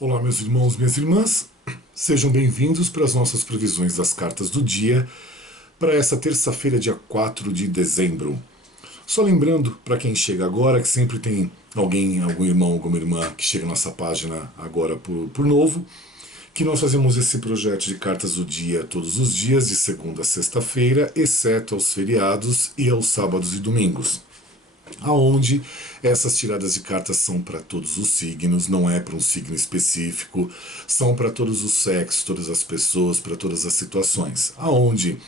Olá, meus irmãos, minhas irmãs, sejam bem-vindos para as nossas previsões das cartas do dia para essa terça-feira, dia 4 de dezembro. Só lembrando, para quem chega agora, que sempre tem alguém, algum irmão, alguma irmã que chega na nossa página agora por novo, que nós fazemos esse projeto de cartas do dia todos os dias, de segunda a sexta-feira, exceto aos feriados e aos sábados e domingos, aonde essas tiradas de cartas são para todos os signos, não é para um signo específico, são para todos os sexos, todas as pessoas, para todas as situações, aonde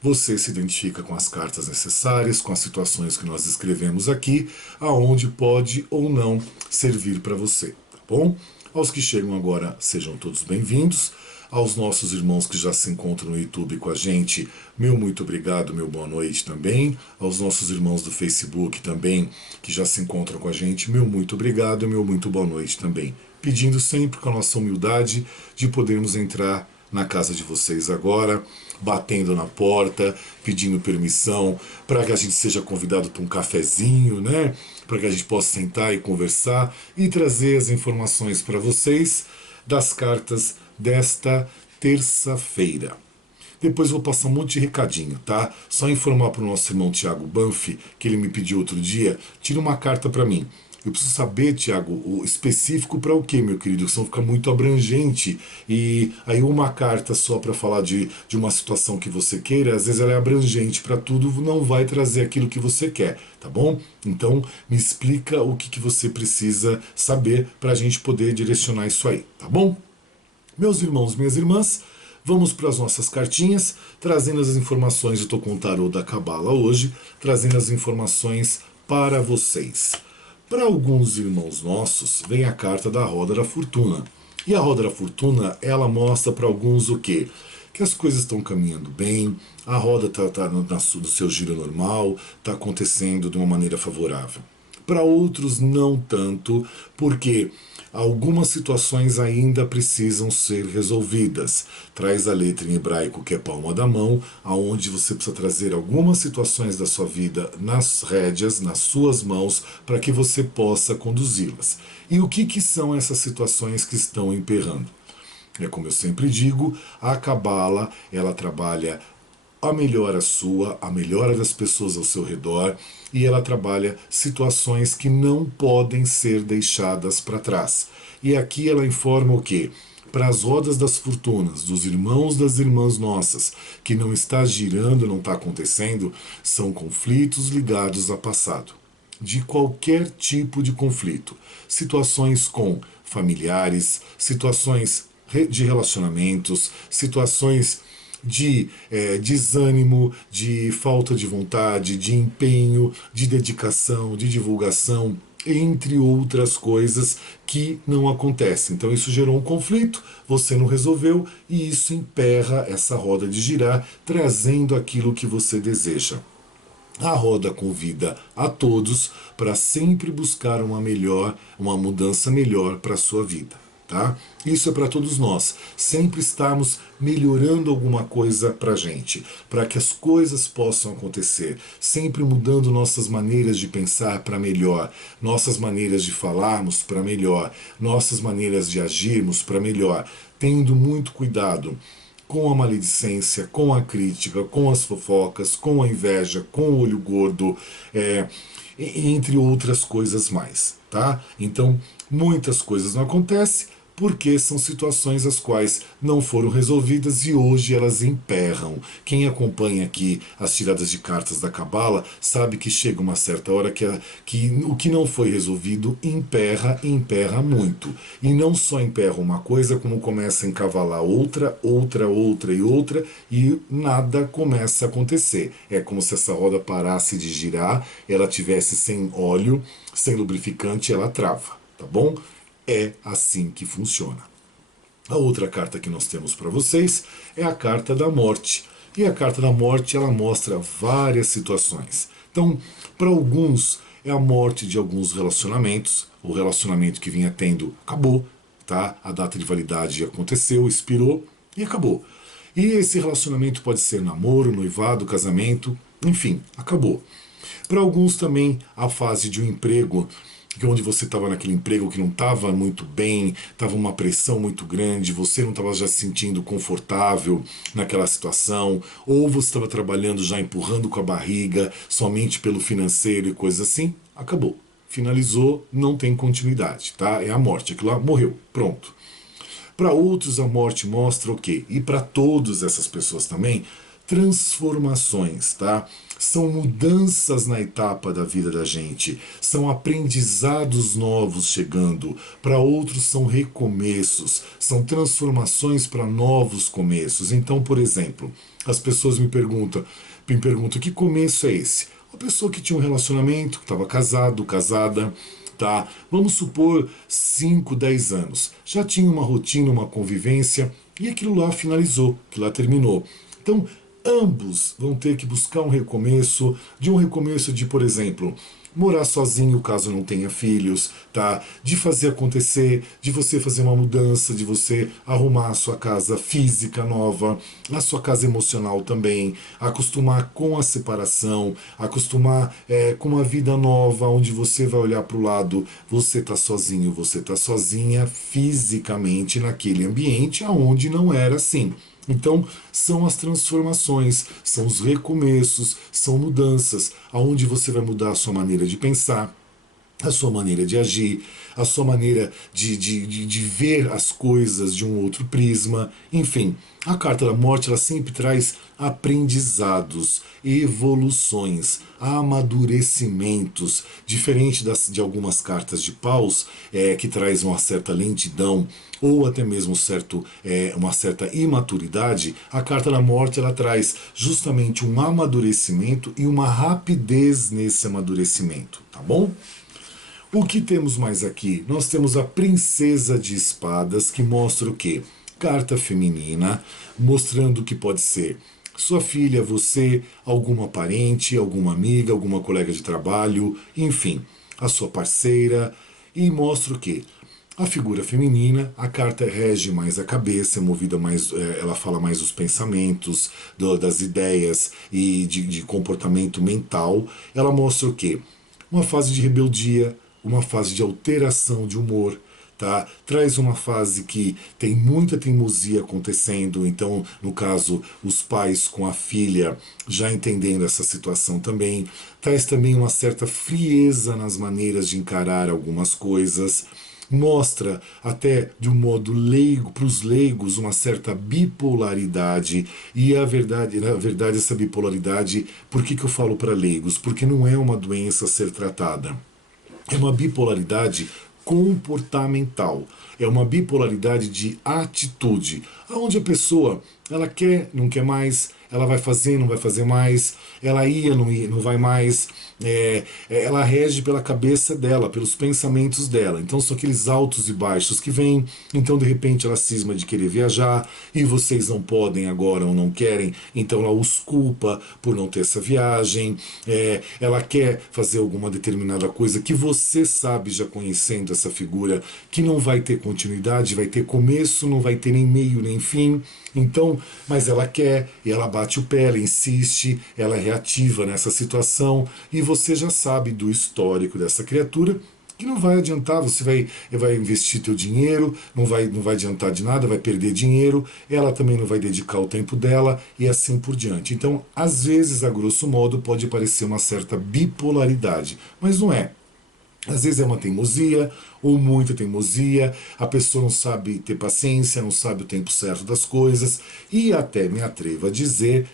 você se identifica com as cartas necessárias, com as situações que nós escrevemos aqui, aonde pode ou não servir para você, tá bom? Aos que chegam agora, sejam todos bem-vindos. Aos nossos irmãos que já se encontram no YouTube com a gente, meu muito obrigado, meu boa noite também. Aos nossos irmãos do Facebook também, que já se encontram com a gente, meu muito obrigado, meu muito boa noite também. Pedindo sempre com a nossa humildade de podermos entrar na casa de vocês agora, batendo na porta, pedindo permissão para que a gente seja convidado para um cafezinho, né? Para que a gente possa sentar e conversar e trazer as informações para vocês das cartas desta terça-feira. Depois vou passar um monte de recadinho, tá? Só informar para o nosso irmão Tiago Banfi, que ele me pediu outro dia, tira uma carta para mim. Eu preciso saber, Tiago, o específico para o que, meu querido? Senão fica muito abrangente. E aí uma carta só para falar de uma situação que você queira, às vezes ela é abrangente para tudo, não vai trazer aquilo que você quer, tá bom? Então me explica o que você precisa saber para a gente poder direcionar isso aí, tá bom? Meus irmãos, minhas irmãs, vamos para as nossas cartinhas, trazendo as informações. Eu estou com o tarô da Cabala hoje, trazendo as informações para vocês. Para alguns irmãos nossos, vem a carta da Roda da Fortuna. E a Roda da Fortuna, ela mostra para alguns o quê? Que as coisas estão caminhando bem, a roda está no seu giro normal, está acontecendo de uma maneira favorável. Para outros, não tanto, porque algumas situações ainda precisam ser resolvidas. Traz a letra em hebraico, que é palma da mão, aonde você precisa trazer algumas situações da sua vida nas rédeas, nas suas mãos, para que você possa conduzi-las. E o que são essas situações que estão emperrando? É como eu sempre digo, a Cabala, ela trabalha a melhora sua, a melhora das pessoas ao seu redor, e ela trabalha situações que não podem ser deixadas para trás. E aqui ela informa o quê? Para as rodas das fortunas, dos irmãos das irmãs nossas, que não está girando, não está acontecendo, são conflitos ligados ao passado. De qualquer tipo de conflito. Situações com familiares, situações de relacionamentos, situações de desânimo, de falta de vontade, de empenho, de dedicação, de divulgação, entre outras coisas que não acontecem. Então isso gerou um conflito, você não resolveu e isso emperra essa roda de girar, trazendo aquilo que você deseja. A roda convida a todos para sempre buscar uma mudança melhor para a sua vida. Tá? Isso é para todos nós. Sempre estarmos melhorando alguma coisa para a gente, para que as coisas possam acontecer. Sempre mudando nossas maneiras de pensar para melhor, nossas maneiras de falarmos para melhor, nossas maneiras de agirmos para melhor. Tendo muito cuidado com a maledicência, com a crítica, com as fofocas, com a inveja, com o olho gordo, entre outras coisas mais, tá? Então, muitas coisas não acontecem porque são situações as quais não foram resolvidas e hoje elas emperram. Quem acompanha aqui as tiradas de cartas da Cabala sabe que chega uma certa hora que o que não foi resolvido emperra e emperra muito. E não só emperra uma coisa, como começa a encavalar outra, e nada começa a acontecer. É como se essa roda parasse de girar, ela tivesse sem óleo, sem lubrificante, ela trava, tá bom? É assim que funciona. A outra carta que nós temos para vocês é a carta da morte. E a carta da morte ela mostra várias situações. Então, para alguns é a morte de alguns relacionamentos. O relacionamento que vinha tendo acabou, tá? A data de validade aconteceu, expirou e acabou. E esse relacionamento pode ser namoro, noivado, casamento, enfim, acabou. Para alguns também a fase de um emprego que onde você estava naquele emprego que não estava muito bem, estava uma pressão muito grande, você não estava já se sentindo confortável naquela situação, ou você estava trabalhando já empurrando com a barriga, somente pelo financeiro e coisas assim, acabou. Finalizou, não tem continuidade, tá? É a morte, aquilo lá morreu, pronto. Para outros, a morte mostra o quê? E para todas essas pessoas também, transformações, tá? São mudanças na etapa da vida da gente, são aprendizados novos chegando, para outros são recomeços, são transformações para novos começos. Então, por exemplo, as pessoas me perguntam que começo é esse? Uma pessoa que tinha um relacionamento, que estava casado, casada, tá? Vamos supor 5, 10 anos. Já tinha uma rotina, uma convivência e aquilo lá finalizou, aquilo lá terminou. Então, ambos vão ter que buscar um recomeço, de, por exemplo, morar sozinho caso não tenha filhos, tá? De fazer acontecer, de você fazer uma mudança, de você arrumar a sua casa física nova, a sua casa emocional também, acostumar com a separação, acostumar com uma vida nova, onde você vai olhar para o lado, você tá sozinho, você tá sozinha fisicamente naquele ambiente aonde não era assim. Então, são as transformações, são os recomeços, são mudanças, aonde você vai mudar a sua maneira de pensar, a sua maneira de agir, a sua maneira de ver as coisas de um outro prisma. Enfim, a carta da morte ela sempre traz aprendizados, evoluções, amadurecimentos, diferente de algumas cartas de paus, que traz uma certa lentidão ou até mesmo uma certa imaturidade. A carta da morte ela traz justamente um amadurecimento e uma rapidez nesse amadurecimento, tá bom? O que temos mais aqui? Nós temos a Princesa de Espadas, que mostra o quê? Carta feminina, mostrando que pode ser sua filha, você, alguma parente, alguma amiga, alguma colega de trabalho, enfim, a sua parceira, e mostra o quê? A figura feminina, a carta rege mais a cabeça, é movida mais, ela fala mais dos pensamentos, das ideias e de comportamento mental. Ela mostra o quê? Uma fase de rebeldia, uma fase de alteração de humor, tá? Traz uma fase que tem muita teimosia acontecendo, então, no caso, os pais com a filha já entendendo essa situação também. Traz também uma certa frieza nas maneiras de encarar algumas coisas. Mostra até de um modo leigo para os leigos uma certa bipolaridade e a verdade, na verdade essa bipolaridade, por que eu falo para leigos? Porque não é uma doença a ser tratada. É uma bipolaridade comportamental. É uma bipolaridade de atitude, onde a pessoa ela quer, não quer mais, ela vai fazer, não vai fazer mais, ela ia, não vai mais. Ela rege pela cabeça dela, pelos pensamentos dela. Então são aqueles altos e baixos que vêm. Então de repente ela cisma de querer viajar e vocês não podem agora ou não querem. Então ela os culpa por não ter essa viagem. Ela quer fazer alguma determinada coisa que você sabe, já conhecendo essa figura, que não vai ter continuidade, vai ter começo, não vai ter nem meio nem fim. Então, mas ela quer, e ela bate o pé, ela insiste, ela é reativa nessa situação, e você já sabe do histórico dessa criatura, que não vai adiantar, você vai investir teu dinheiro, não vai adiantar de nada, vai perder dinheiro, ela também não vai dedicar o tempo dela, e assim por diante. Então, às vezes, a grosso modo, pode parecer uma certa bipolaridade, mas não é. Às vezes é uma teimosia, ou muita teimosia, a pessoa não sabe ter paciência, não sabe o tempo certo das coisas, e até me atrevo a dizer,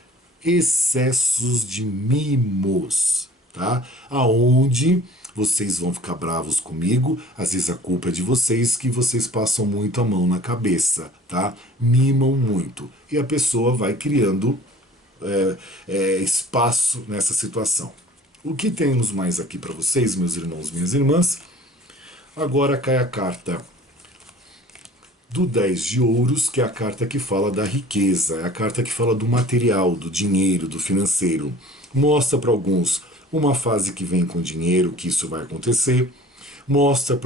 excessos de mimos, tá? Aonde vocês vão ficar bravos comigo, às vezes a culpa é de vocês, que vocês passam muito a mão na cabeça, tá? Mimam muito. E a pessoa vai criando espaço nessa situação. O que temos mais aqui para vocês, meus irmãos, minhas irmãs? Agora cai a carta do 10 de ouros, que é a carta que fala da riqueza, é a carta que fala do material, do dinheiro, do financeiro. Mostra para alguns uma fase que vem com dinheiro, que isso vai acontecer. Mostra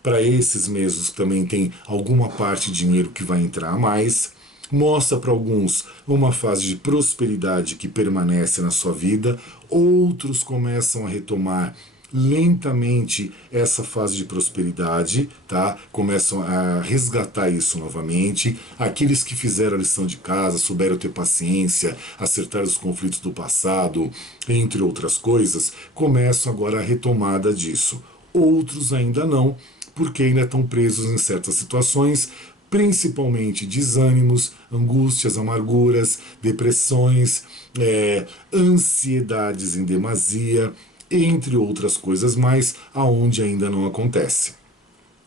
para esses mesmos que também tem alguma parte de dinheiro que vai entrar a mais. Mostra para alguns uma fase de prosperidade que permanece na sua vida. Outros começam a retomar lentamente essa fase de prosperidade, tá? Começam a resgatar isso novamente. Aqueles que fizeram a lição de casa, souberam ter paciência, acertar os conflitos do passado, entre outras coisas, começam agora a retomada disso. Outros ainda não, porque ainda estão presos em certas situações, principalmente desânimos, angústias, amarguras, depressões, ansiedades em demasia, entre outras coisas mais, aonde ainda não acontece.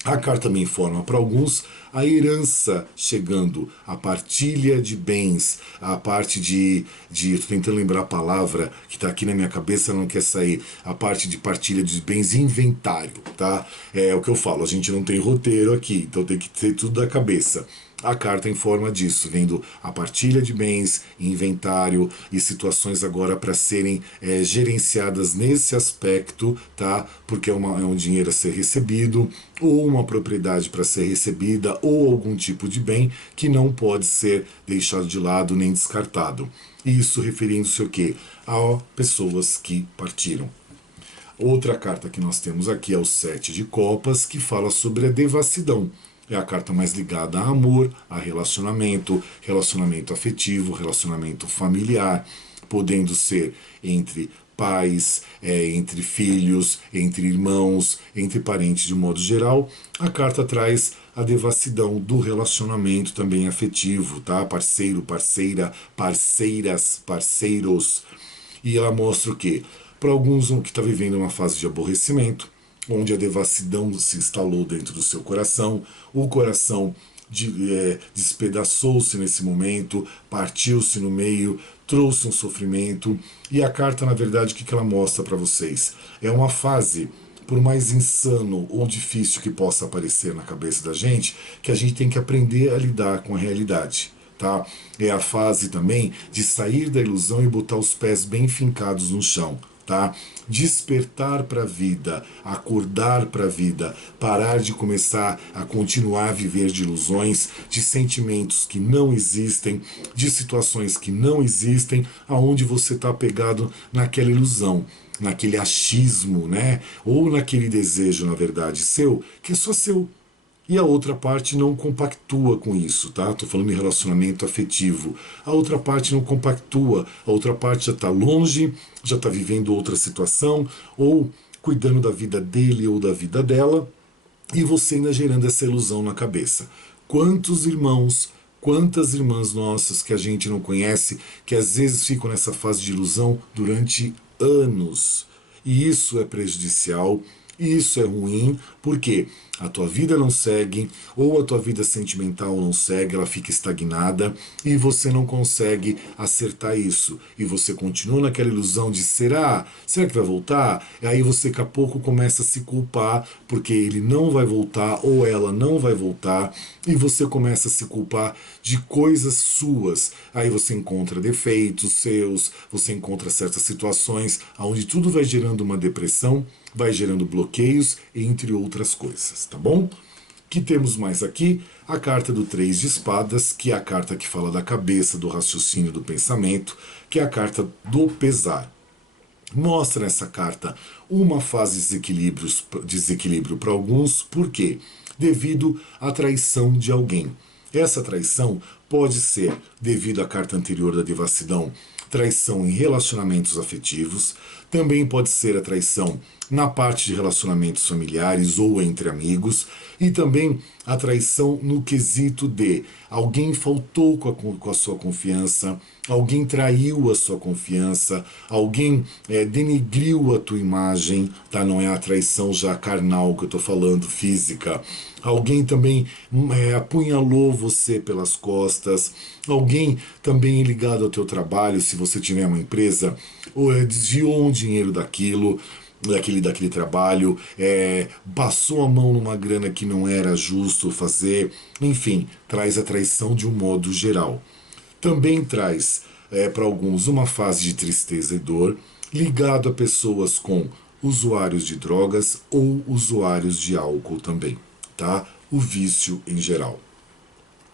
A carta me informa para alguns a herança chegando, a partilha de bens, a parte estou tentando lembrar a palavra que está aqui na minha cabeça, não quer sair, a parte de partilha de bens, inventário, tá? É o que eu falo, a gente não tem roteiro aqui, então tem que ter tudo da cabeça. A carta informa disso, vendo a partilha de bens, inventário e situações agora para serem gerenciadas nesse aspecto, tá? Porque é um dinheiro a ser recebido, ou uma propriedade para ser recebida, ou algum tipo de bem que não pode ser deixado de lado nem descartado. Isso referindo-se ao quê? A pessoas que partiram. Outra carta que nós temos aqui é o 7 de Copas, que fala sobre a devassidão. É a carta mais ligada a amor, a relacionamento, relacionamento afetivo, relacionamento familiar, podendo ser entre pais, entre filhos, entre irmãos, entre parentes de modo geral. A carta traz a devassidão do relacionamento também afetivo, tá? Parceiro, parceira, parceiras, parceiros. E ela mostra o quê? Para alguns que está vivendo uma fase de aborrecimento, onde a devassidão se instalou dentro do seu coração, o coração despedaçou-se nesse momento, partiu-se no meio, trouxe um sofrimento. E a carta, na verdade, o que ela mostra para vocês? É uma fase, por mais insano ou difícil que possa aparecer na cabeça da gente, que a gente tem que aprender a lidar com a realidade. Tá? É a fase também de sair da ilusão e botar os pés bem fincados no chão. Tá? Despertar para a vida, acordar para a vida, parar de começar a continuar a viver de ilusões, de sentimentos que não existem, de situações que não existem, aonde você está pegado naquela ilusão, naquele achismo, né? Ou naquele desejo, na verdade, seu, que é só seu. E a outra parte não compactua com isso, tá? Estou falando em relacionamento afetivo. A outra parte não compactua, a outra parte já está longe, já está vivendo outra situação, ou cuidando da vida dele ou da vida dela, e você ainda gerando essa ilusão na cabeça. Quantos irmãos, quantas irmãs nossas que a gente não conhece, que às vezes ficam nessa fase de ilusão durante anos. E isso é prejudicial. Isso é ruim, porque a tua vida não segue, ou a tua vida sentimental não segue, ela fica estagnada e você não consegue acertar isso. E você continua naquela ilusão de será? Será que vai voltar? E aí você daqui a pouco começa a se culpar porque ele não vai voltar ou ela não vai voltar, e você começa a se culpar de coisas suas. Aí você encontra defeitos seus, você encontra certas situações onde tudo vai gerando uma depressão, vai gerando bloqueios, entre outras coisas, tá bom? Que temos mais aqui? A carta do 3 de espadas, que é a carta que fala da cabeça, do raciocínio, do pensamento, que é a carta do pesar. Mostra nessa carta uma fase de desequilíbrio para alguns, por quê? Devido à traição de alguém. Essa traição pode ser devido à carta anterior da devassidão, traição em relacionamentos afetivos, também pode ser a traição na parte de relacionamentos familiares ou entre amigos, e também a traição no quesito de alguém faltou com a sua confiança, alguém traiu a sua confiança, alguém denegriu a tua imagem, tá? Não é a traição já carnal que eu estou falando, física. Alguém também apunhalou você pelas costas, alguém também ligado ao teu trabalho, se você tiver uma empresa, ou desviou um dinheiro daquele trabalho, passou a mão numa grana que não era justo fazer, enfim, traz a traição de um modo geral. Também traz para alguns uma fase de tristeza e dor, ligado a pessoas com usuários de drogas ou usuários de álcool também, tá? O vício em geral.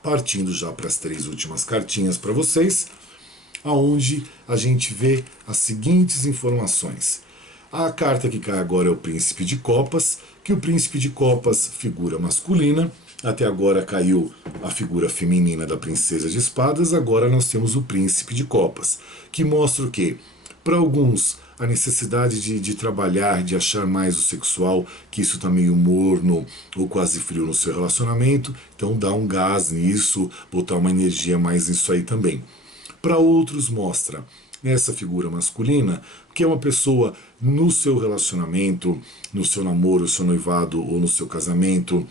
Partindo já para as 3 últimas cartinhas para vocês, aonde a gente vê as seguintes informações. A carta que cai agora é o Príncipe de Copas, que o Príncipe de Copas, figura masculina, até agora caiu a figura feminina da Princesa de Espadas, agora nós temos o Príncipe de Copas, que mostra o quê? Para alguns, a necessidade de trabalhar, de achar mais o sexual, que isso está meio morno ou quase frio no seu relacionamento, então dá um gás nisso, botar uma energia mais nisso aí também. Para outros mostra essa figura masculina, que é uma pessoa no seu relacionamento, no seu namoro, no seu noivado ou no seu casamento,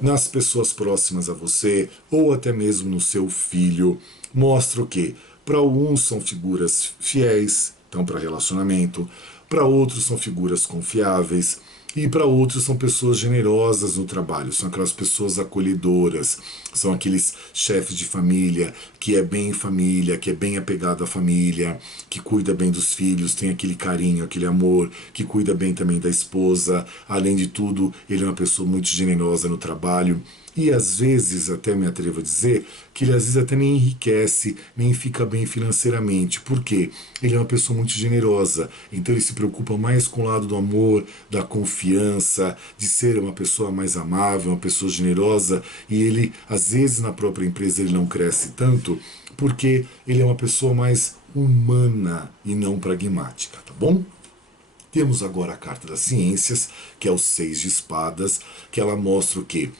nas pessoas próximas a você, ou até mesmo no seu filho. Mostra o quê? Para alguns são figuras fiéis, então para relacionamento, para outros são figuras confiáveis, e para outros são pessoas generosas no trabalho, são aquelas pessoas acolhedoras, são aqueles chefes de família, que é bem família, que é bem apegado à família, que cuida bem dos filhos, tem aquele carinho, aquele amor, que cuida bem também da esposa. Além de tudo, ele é uma pessoa muito generosa no trabalho. E às vezes, até me atrevo a dizer, que ele às vezes até nem enriquece, nem fica bem financeiramente. Por quê? Ele é uma pessoa muito generosa, então ele se preocupa mais com o lado do amor, da confiança, de ser uma pessoa mais amável, uma pessoa generosa, e ele, às vezes, na própria empresa ele não cresce tanto, porque ele é uma pessoa mais humana e não pragmática, tá bom? Temos agora a carta das ciências, que é o 6 de espadas, que ela mostra o quê?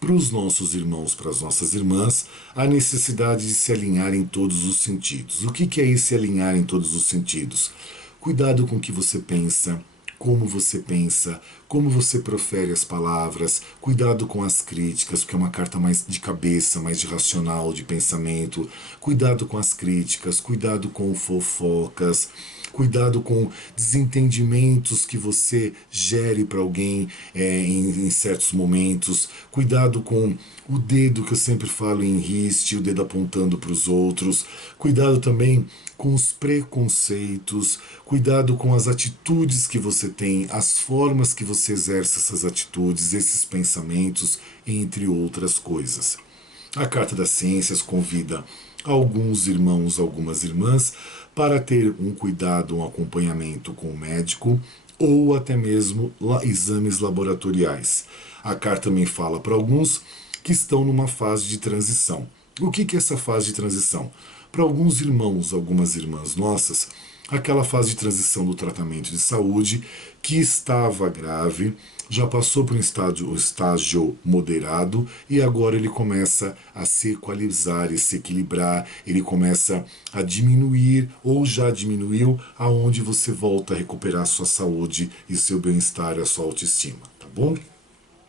Para os nossos irmãos, para as nossas irmãs, a necessidade de se alinhar em todos os sentidos. O que é esse alinhar em todos os sentidos? Cuidado com o que você pensa, como você profere as palavras, cuidado com as críticas, porque é uma carta mais de cabeça, mais de racional, de pensamento. Cuidado com as críticas, cuidado com fofocas, cuidado com desentendimentos que você gere para alguém em certos momentos, cuidado com o dedo que eu sempre falo em riste, o dedo apontando para os outros, cuidado também com os preconceitos, cuidado com as atitudes que você tem, as formas que você exerce essas atitudes, esses pensamentos, entre outras coisas. A Carta das Ciências convida alguns irmãos, algumas irmãs, para ter um cuidado, um acompanhamento com o médico ou até mesmo exames laboratoriais. A carta também fala para alguns que estão numa fase de transição. O que é essa fase de transição? Para alguns irmãos, algumas irmãs nossas, aquela fase de transição do tratamento de saúde que estava grave, já passou por um estágio moderado e agora ele começa a se equalizar e se equilibrar, ele começa a diminuir ou já diminuiu, aonde você volta a recuperar a sua saúde e seu bem-estar e a sua autoestima, tá bom?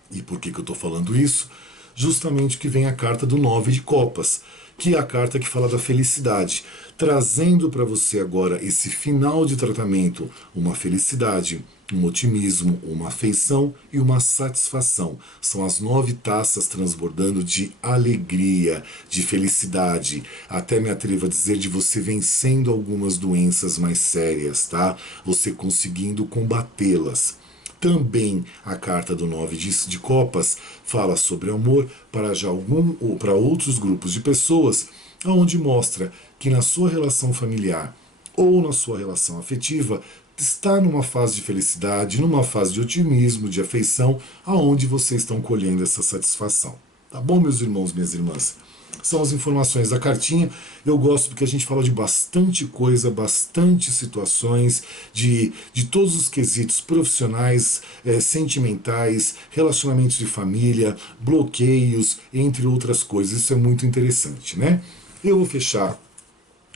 E por que eu estou falando isso? Justamente que vem a carta do 9 de copas, que é a carta que fala da felicidade, trazendo para você agora esse final de tratamento, uma felicidade, um otimismo, uma afeição e uma satisfação. São as 9 taças transbordando de alegria, de felicidade, até me atrevo a dizer de você vencendo algumas doenças mais sérias, tá? Você conseguindo combatê-las. Também a carta do 9 de copas fala sobre amor para já algum ou para outros grupos de pessoas, onde mostra que na sua relação familiar ou na sua relação afetiva está numa fase de felicidade, numa fase de otimismo, de afeição, aonde vocês estão colhendo essa satisfação. Tá bom, meus irmãos, minhas irmãs? São as informações da cartinha. Eu gosto porque a gente fala de bastante coisa, bastante situações, de todos os quesitos profissionais, sentimentais, relacionamentos de família, bloqueios, entre outras coisas. Isso é muito interessante, né? Eu vou fechar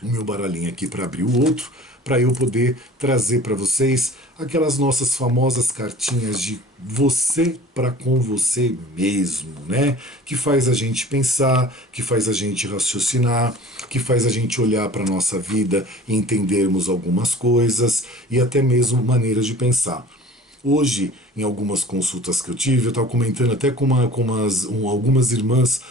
o meu baralhinho aqui para abrir o outro, para eu poder trazer para vocês aquelas nossas famosas cartinhas de você para com você mesmo, né? Que faz a gente pensar, que faz a gente raciocinar, que faz a gente olhar para a nossa vida e entendermos algumas coisas e até mesmo maneiras de pensar. Hoje, em algumas consultas que eu tive, eu estava comentando até com algumas irmãs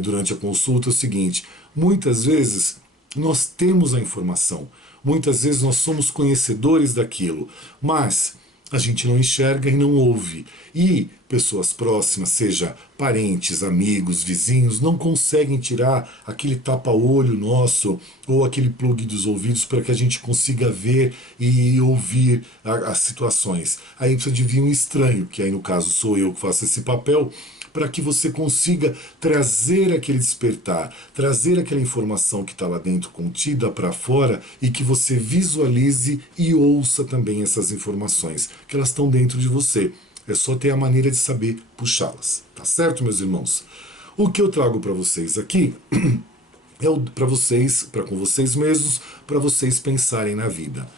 durante a consulta o seguinte: muitas vezes nós temos a informação, muitas vezes nós somos conhecedores daquilo, mas a gente não enxerga e não ouve. E pessoas próximas, seja parentes, amigos, vizinhos, não conseguem tirar aquele tapa-olho nosso ou aquele plug dos ouvidos para que a gente consiga ver e ouvir as situações. Aí precisa de vir um estranho, que aí no caso sou eu que faço esse papel, para que você consiga trazer aquele despertar, trazer aquela informação que está lá dentro contida para fora e que você visualize e ouça também essas informações, que elas estão dentro de você. É só ter a maneira de saber puxá-las, tá certo, meus irmãos? O que eu trago para vocês aqui é para vocês, para com vocês mesmos, para vocês pensarem na vida.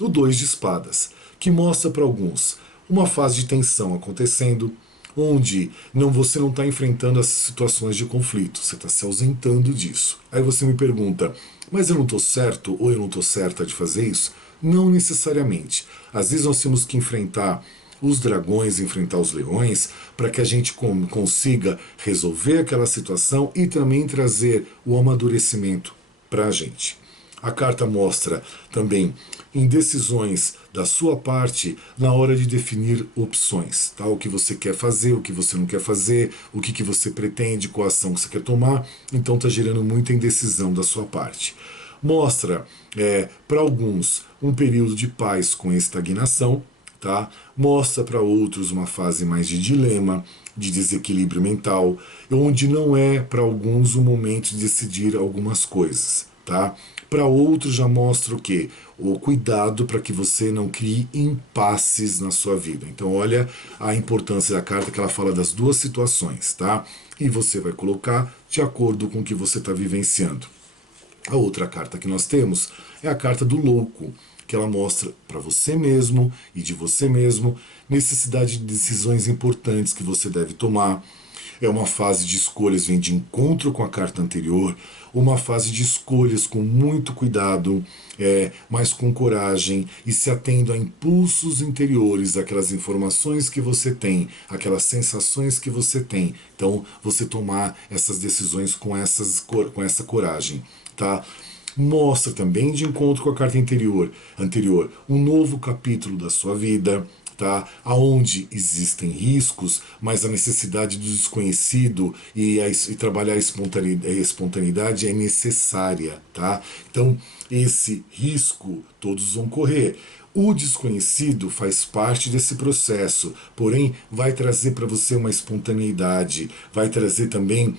O 2 de espadas, que mostra para alguns uma fase de tensão acontecendo, onde você não está enfrentando as situações de conflito, você está se ausentando disso. Aí você me pergunta, mas eu não estou certo ou eu não estou certa de fazer isso? Não necessariamente. Às vezes nós temos que enfrentar os dragões, enfrentar os leões, para que a gente consiga resolver aquela situação e também trazer o amadurecimento para a gente. A carta mostra também indecisões da sua parte na hora de definir opções, tá? O que você quer fazer, o que você não quer fazer, o que você pretende, qual ação que você quer tomar. Então está gerando muita indecisão da sua parte. Mostra para alguns um período de paz com estagnação, tá? Mostra para outros uma fase mais de dilema, de desequilíbrio mental, onde não é para alguns o momento de decidir algumas coisas, tá? Para outros já mostra o quê? O cuidado para que você não crie impasses na sua vida. Então olha a importância da carta, que ela fala das duas situações, tá? E você vai colocar de acordo com o que você está vivenciando. A outra carta que nós temos é a carta do louco, que ela mostra para você mesmo e de você mesmo necessidade de decisões importantes que você deve tomar. É uma fase de escolhas, vem de encontro com a carta anterior, uma fase de escolhas com muito cuidado, mas com coragem e se atendo a impulsos interiores, aquelas informações que você tem, aquelas sensações que você tem. Então, você tomar essas decisões com essa coragem, tá? Mostra também de encontro com a carta anterior um novo capítulo da sua vida, tá? Aonde existem riscos, mas a necessidade do desconhecido e trabalhar a espontaneidade é necessária, tá? Então, esse risco todos vão correr. O desconhecido faz parte desse processo, porém vai trazer para você uma espontaneidade, vai trazer também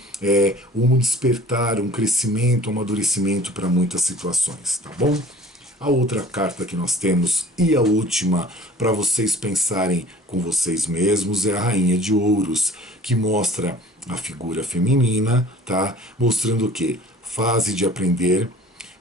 um despertar, um crescimento, um amadurecimento para muitas situações, tá bom? A outra carta que nós temos e a última para vocês pensarem com vocês mesmos é a Rainha de Ouros, que mostra a figura feminina, tá? Mostrando o quê? Fase de aprender,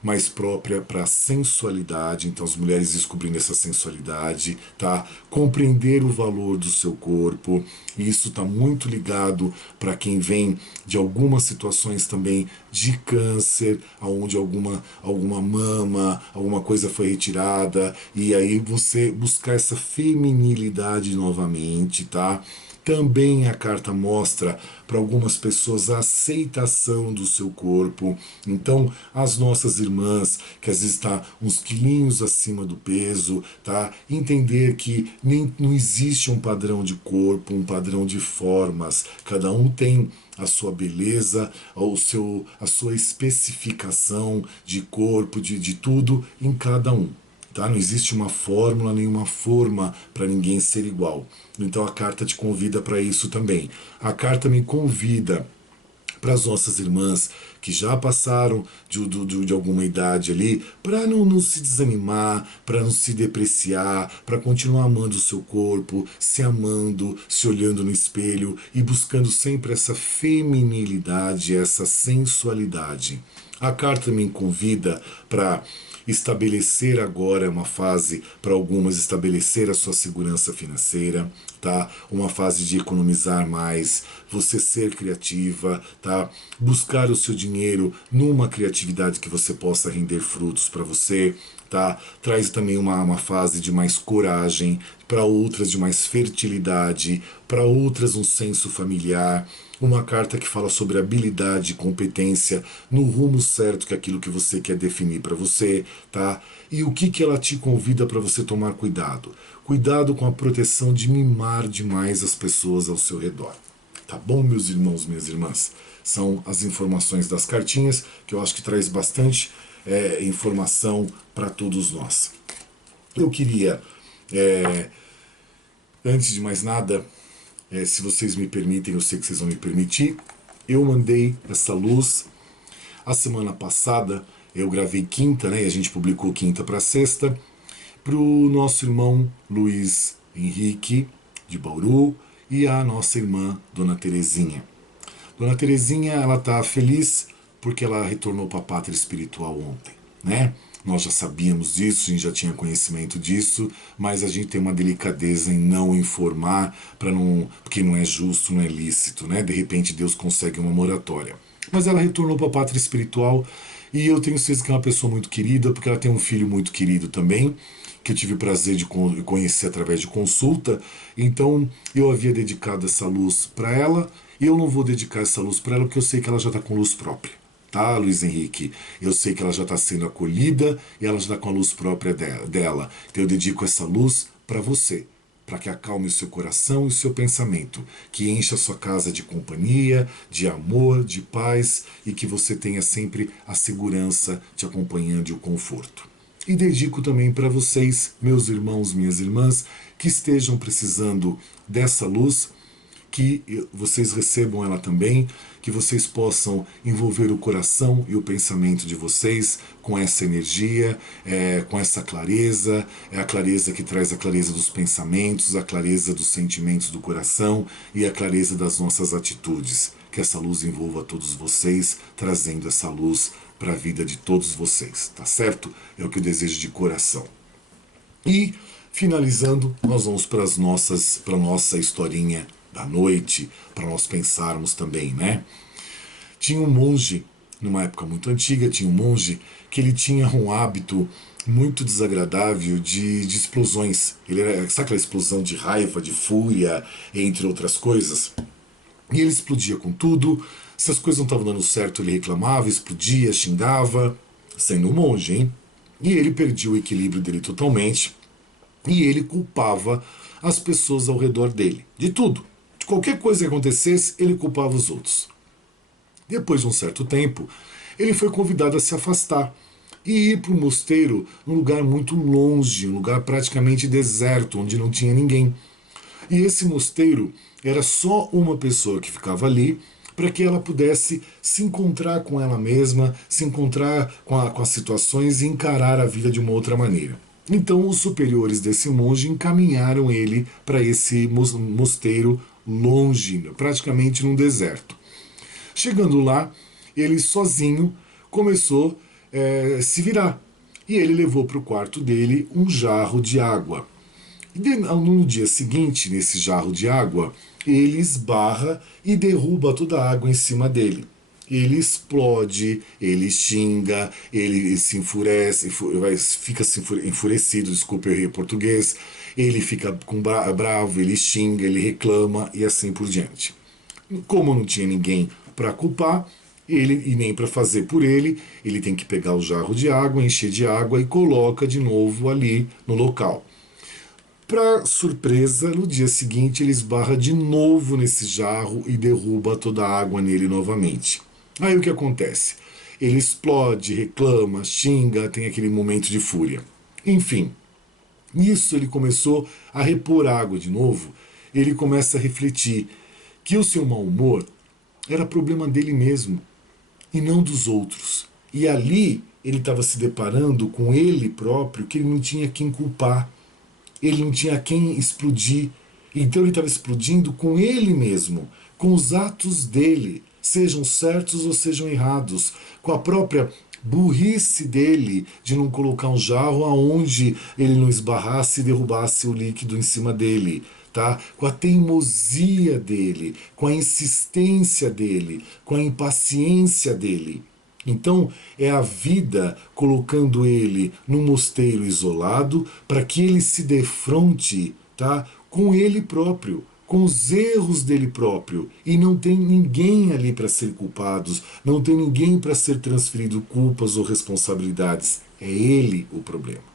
mais própria para a sensualidade, então as mulheres descobrindo essa sensualidade, tá? Compreender o valor do seu corpo, e isso está muito ligado para quem vem de algumas situações também de câncer, onde alguma mama, alguma coisa foi retirada, e aí você buscar essa feminilidade novamente, tá? Também a carta mostra para algumas pessoas a aceitação do seu corpo. Então, as nossas irmãs, que às vezes está uns quilinhos acima do peso, tá? Entender que não existe um padrão de corpo, um padrão de formas. Cada um tem a sua beleza, a sua especificação de corpo, de tudo em cada um. Tá? Não existe uma fórmula, nenhuma forma para ninguém ser igual. Então a carta te convida para isso também. A carta me convida para as nossas irmãs que já passaram de alguma idade ali, para não se desanimar, para não se depreciar, para continuar amando o seu corpo, se amando, se olhando no espelho e buscando sempre essa feminilidade, essa sensualidade. A carta me convida para estabelecer agora uma fase para algumas estabelecer a sua segurança financeira, tá? Uma fase de economizar mais, você ser criativa, tá? Buscar o seu dinheiro numa criatividade que você possa render frutos para você, tá? Traz também uma fase de mais coragem, para outras de mais fertilidade, para outras um senso familiar, uma carta que fala sobre habilidade e competência no rumo certo que é aquilo que você quer definir para você, tá? E o que ela te convida para você tomar cuidado? Cuidado com a proteção de mimar demais as pessoas ao seu redor. Tá bom, meus irmãos, minhas irmãs? São as informações das cartinhas que eu acho que traz bastante informação para todos nós. Eu queria, antes de mais nada, se vocês me permitem, eu sei que vocês vão me permitir, eu mandei essa luz a semana passada, eu gravei quinta, né, e a gente publicou quinta para sexta, para o nosso irmão Luiz Henrique, de Bauru, e a nossa irmã, Dona Terezinha. Dona Terezinha, ela está feliz porque ela retornou para a pátria espiritual ontem, né? Nós já sabíamos disso, a gente já tinha conhecimento disso, mas a gente tem uma delicadeza em não informar, porque não é justo, não é lícito, né? De repente Deus consegue uma moratória. Mas ela retornou para a pátria espiritual e eu tenho certeza que é uma pessoa muito querida, porque ela tem um filho muito querido também, que eu tive o prazer de conhecer através de consulta. Então eu havia dedicado essa luz para ela e eu não vou dedicar essa luz para ela porque eu sei que ela já está com luz própria. Tá, Luiz Henrique? Eu sei que ela já está sendo acolhida e ela já está com a luz própria dela. Então eu dedico essa luz para você, para que acalme o seu coração e o seu pensamento, que encha a sua casa de companhia, de amor, de paz e que você tenha sempre a segurança te acompanhando e o conforto. E dedico também para vocês, meus irmãos, minhas irmãs, que estejam precisando dessa luz, que vocês recebam ela também, que vocês possam envolver o coração e o pensamento de vocês com essa energia, com essa clareza, é a clareza que traz a clareza dos pensamentos, a clareza dos sentimentos do coração e a clareza das nossas atitudes. Que essa luz envolva todos vocês, trazendo essa luz para a vida de todos vocês, tá certo? É o que eu desejo de coração. E, finalizando, nós vamos para a nossa historinha da noite, para nós pensarmos também, né? Tinha um monge, numa época muito antiga, tinha um monge que ele tinha um hábito muito desagradável de explosões. Sabe aquela explosão de raiva, de fúria, entre outras coisas? E ele explodia com tudo. Se as coisas não estavam dando certo, ele reclamava, explodia, xingava, sendo um monge, hein? E ele perdia o equilíbrio dele totalmente. E ele culpava as pessoas ao redor dele, de tudo. De qualquer coisa que acontecesse, ele culpava os outros. Depois de um certo tempo, ele foi convidado a se afastar e ir para um mosteiro num lugar muito longe, um lugar praticamente deserto, onde não tinha ninguém. E esse mosteiro era só uma pessoa que ficava ali para que ela pudesse se encontrar com ela mesma, se encontrar com as situações e encarar a vida de uma outra maneira. Então os superiores desse monge encaminharam ele para esse mosteiro longe, praticamente num deserto. Chegando lá, ele sozinho começou a se virar. E ele levou para o quarto dele um jarro de água. E no dia seguinte, nesse jarro de água, ele esbarra e derruba toda a água em cima dele. Ele explode, ele xinga, ele se enfurece, fica enfurecido, desculpe o português, ele fica bravo, ele xinga, ele reclama e assim por diante. Como não tinha ninguém para culpar, ele e nem para fazer por ele tem que pegar o jarro de água, encher de água e coloca de novo ali no local. Para surpresa, no dia seguinte ele esbarra de novo nesse jarro e derruba toda a água nele novamente. Aí o que acontece? Ele explode, reclama, xinga, tem aquele momento de fúria. Enfim, nisso ele começou a repor água de novo. Ele começa a refletir que o seu mau humor era problema dele mesmo e não dos outros. E ali ele estava se deparando com ele próprio, que ele não tinha quem culpar, ele não tinha quem explodir. Então ele estava explodindo com ele mesmo, com os atos dele, sejam certos ou sejam errados, com a própria burrice dele de não colocar um jarro aonde ele não esbarrasse e derrubasse o líquido em cima dele, tá? Com a teimosia dele, com a insistência dele, com a impaciência dele. Então é a vida colocando ele num mosteiro isolado para que ele se defronte, tá, com ele próprio, com os erros dele próprio. E não tem ninguém ali para ser culpados, não tem ninguém para ser transferido culpas ou responsabilidades. É ele o problema.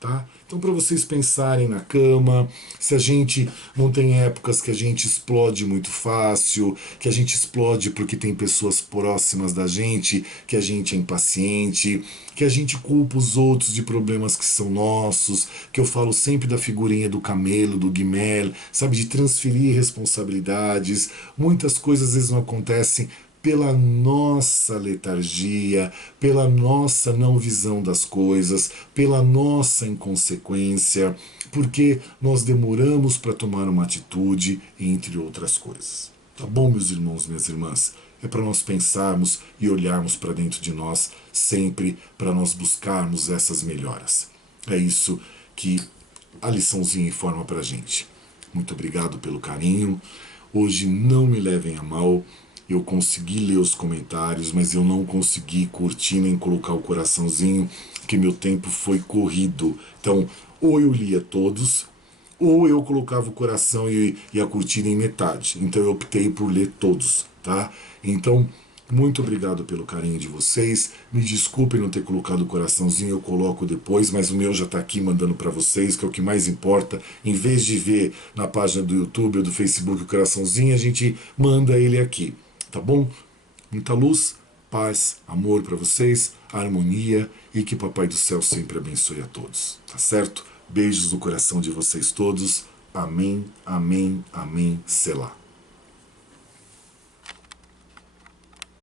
Tá? Então, para vocês pensarem na cama, se a gente não tem épocas que a gente explode muito fácil, que a gente explode porque tem pessoas próximas da gente, que a gente é impaciente, que a gente culpa os outros de problemas que são nossos, que eu falo sempre da figurinha do camelo, do guimel, sabe, de transferir responsabilidades. Muitas coisas às vezes não acontecem pela nossa letargia, pela nossa não visão das coisas, pela nossa inconsequência, porque nós demoramos para tomar uma atitude, entre outras coisas. Tá bom, meus irmãos, minhas irmãs? É para nós pensarmos e olharmos para dentro de nós sempre para nós buscarmos essas melhoras. É isso que a liçãozinha informa para a gente. Muito obrigado pelo carinho. Hoje não me levem a mal. Eu consegui ler os comentários, mas eu não consegui curtir nem colocar o coraçãozinho, porque meu tempo foi corrido. Então, ou eu lia todos, ou eu colocava o coração e a curtida em metade. Então eu optei por ler todos, tá? Então, muito obrigado pelo carinho de vocês. Me desculpem não ter colocado o coraçãozinho, eu coloco depois, mas o meu já está aqui mandando para vocês, que é o que mais importa. Em vez de ver na página do YouTube ou do Facebook o coraçãozinho, a gente manda ele aqui, tá bom? Muita luz, paz, amor para vocês, harmonia e que Papai do Céu sempre abençoe a todos, tá certo? Beijos no coração de vocês todos. Amém, amém, amém, selá.